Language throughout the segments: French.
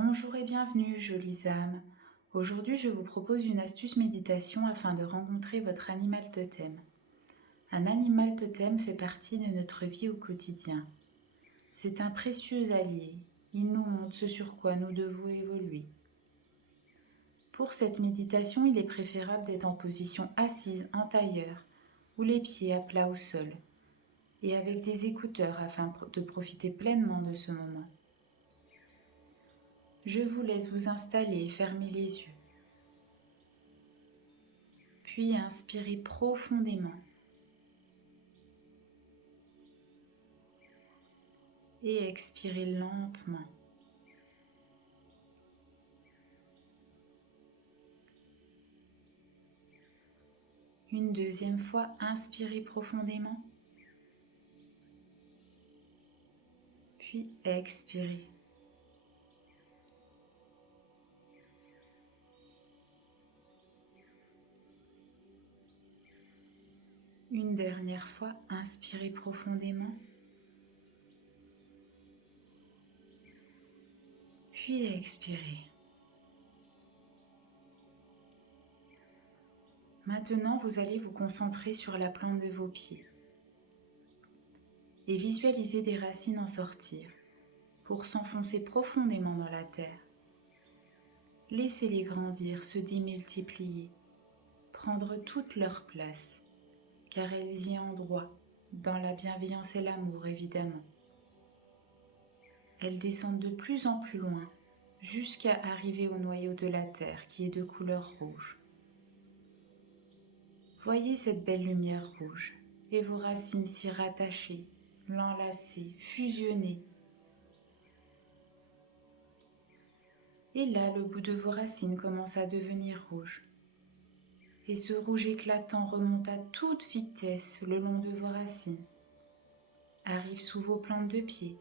Bonjour et bienvenue, jolies âmes. Aujourd'hui, je vous propose une astuce méditation afin de rencontrer votre animal totem. Un animal totem fait partie de notre vie au quotidien. C'est un précieux allié. Il nous montre ce sur quoi nous devons évoluer. Pour cette méditation, il est préférable d'être en position assise en tailleur ou les pieds à plat au sol et avec des écouteurs afin de profiter pleinement de ce moment. Je vous laisse vous installer et fermer les yeux. Puis inspirez profondément et expirez lentement. Une deuxième fois, inspirez profondément, puis expirez. Une dernière fois, inspirez profondément, puis expirez. Maintenant, vous allez vous concentrer sur la plante de vos pieds et visualiser des racines en sortir pour s'enfoncer profondément dans la terre. Laissez-les grandir, se démultiplier, prendre toute leur place, car elles y ont droit, dans la bienveillance et l'amour évidemment. Elles descendent de plus en plus loin, jusqu'à arriver au noyau de la terre qui est de couleur rouge. Voyez cette belle lumière rouge et vos racines s'y rattacher, l'enlacer, fusionner. Et là, le bout de vos racines commence à devenir rouge. Et ce rouge éclatant remonte à toute vitesse le long de vos racines, arrive sous vos plantes de pied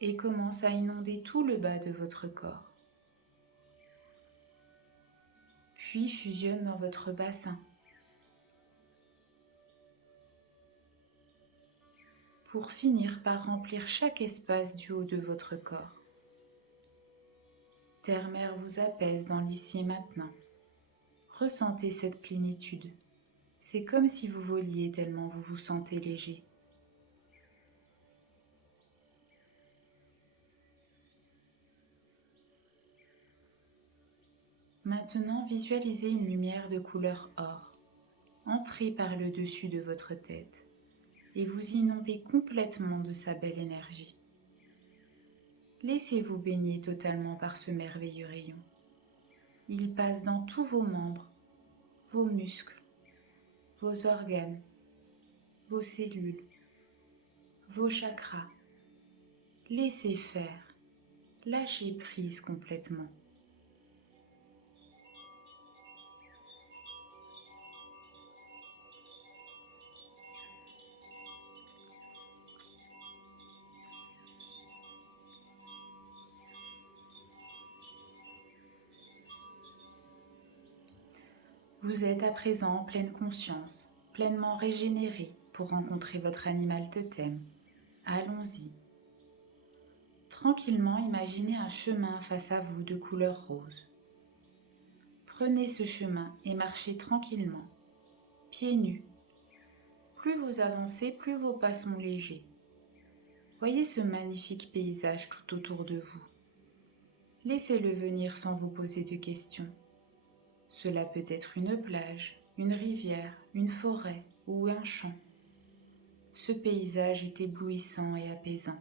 et commence à inonder tout le bas de votre corps. Puis fusionne dans votre bassin pour finir par remplir chaque espace du haut de votre corps. Terre-Mère vous apaise dans l'ici et maintenant. Ressentez cette plénitude. C'est comme si vous voliez tellement vous vous sentez léger. Maintenant, visualisez une lumière de couleur or entrer par le dessus de votre tête et vous inonder complètement de sa belle énergie. Laissez-vous baigner totalement par ce merveilleux rayon. Il passe dans tous vos membres, vos muscles, vos organes, vos cellules, vos chakras. Laissez faire, lâchez prise complètement. Vous êtes à présent en pleine conscience, pleinement régénéré pour rencontrer votre animal totem. Allons-y. Tranquillement, imaginez un chemin face à vous de couleur rose. Prenez ce chemin et marchez tranquillement, pieds nus. Plus vous avancez, plus vos pas sont légers. Voyez ce magnifique paysage tout autour de vous. Laissez-le venir sans vous poser de questions. Cela peut être une plage, une rivière, une forêt ou un champ. Ce paysage est éblouissant et apaisant.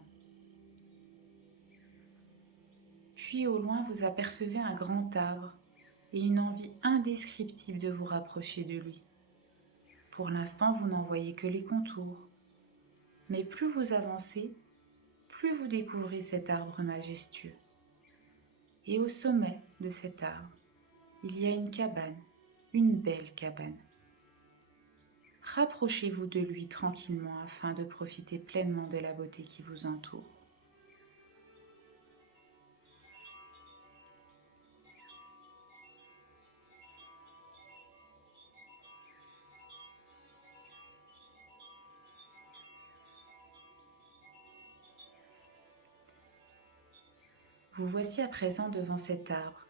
Puis au loin, vous apercevez un grand arbre et une envie indescriptible de vous rapprocher de lui. Pour l'instant, vous n'en voyez que les contours. Mais plus vous avancez, plus vous découvrez cet arbre majestueux. Et au sommet de cet arbre, il y a une cabane, une belle cabane. Rapprochez-vous de lui tranquillement afin de profiter pleinement de la beauté qui vous entoure. Vous voici à présent devant cet arbre.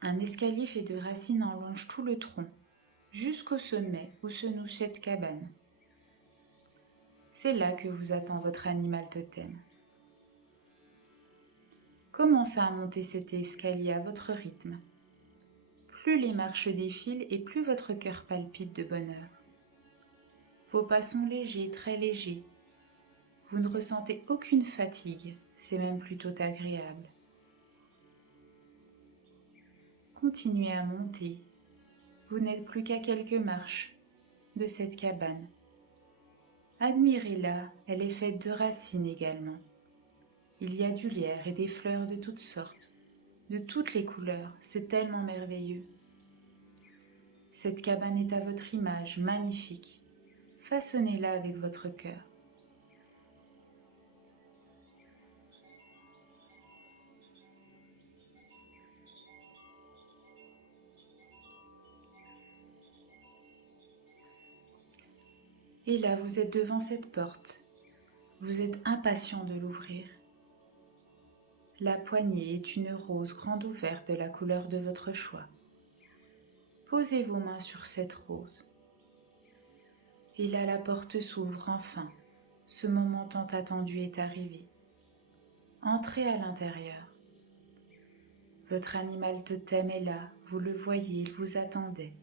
Un escalier fait de racines en longe tout le tronc, jusqu'au sommet où se noue cette cabane. C'est là que vous attend votre animal totem. Commencez à monter cet escalier à votre rythme. Plus les marches défilent et plus votre cœur palpite de bonheur. Vos pas sont légers, très légers. Vous ne ressentez aucune fatigue, c'est même plutôt agréable. Continuez à monter. Vous n'êtes plus qu'à quelques marches de cette cabane. Admirez-la, elle est faite de racines également. Il y a du lierre et des fleurs de toutes sortes, de toutes les couleurs, c'est tellement merveilleux. Cette cabane est à votre image, magnifique. Façonnez-la avec votre cœur. Et là, vous êtes devant cette porte. Vous êtes impatient de l'ouvrir. La poignée est une rose grande ouverte de la couleur de votre choix. Posez vos mains sur cette rose. Et là, la porte s'ouvre enfin. Ce moment tant attendu est arrivé. Entrez à l'intérieur. Votre animal totem est là, vous le voyez, il vous attendait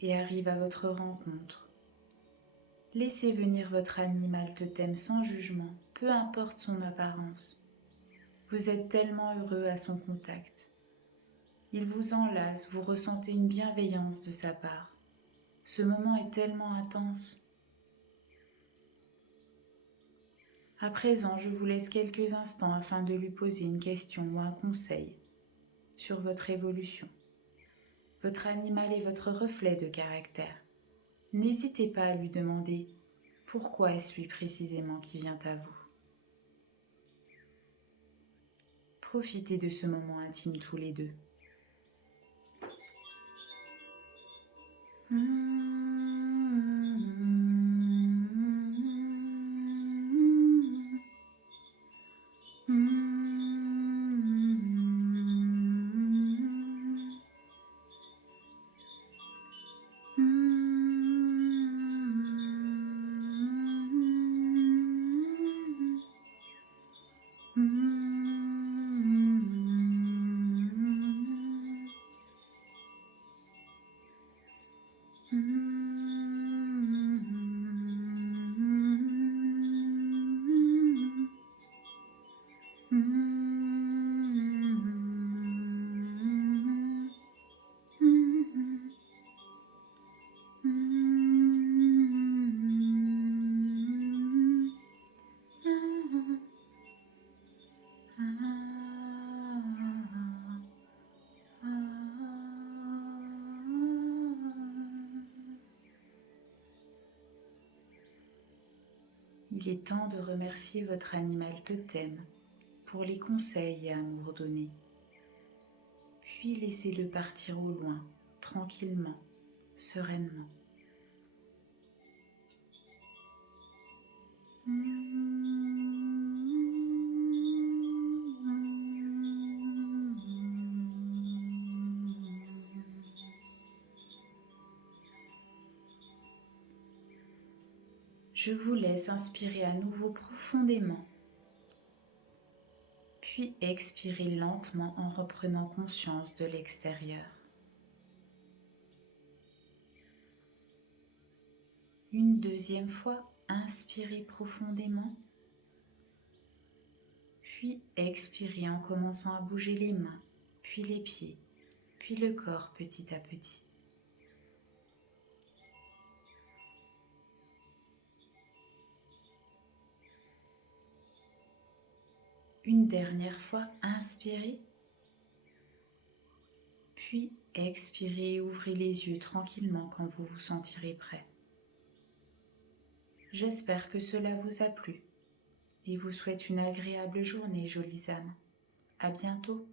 et arrive à votre rencontre. Laissez venir votre animal totem sans jugement, peu importe son apparence. Vous êtes tellement heureux à son contact. Il vous enlace, vous ressentez une bienveillance de sa part. Ce moment est tellement intense. À présent, je vous laisse quelques instants afin de lui poser une question ou un conseil sur votre évolution. Votre animal est votre reflet de caractère. N'hésitez pas à lui demander pourquoi est-ce lui précisément qui vient à vous. Profitez de ce moment intime tous les deux. Il est temps de remercier votre animal totem pour les conseils et amours donnés. Puis laissez-le partir au loin, tranquillement, sereinement. Je vous laisse inspirer à nouveau profondément, puis expirer lentement en reprenant conscience de l'extérieur. Une deuxième fois, inspirez profondément, puis expirez en commençant à bouger les mains, puis les pieds, puis le corps petit à petit. Une dernière fois, inspirez, puis expirez et ouvrez les yeux tranquillement quand vous vous sentirez prêt. J'espère que cela vous a plu et vous souhaite une agréable journée, jolies âmes. À bientôt.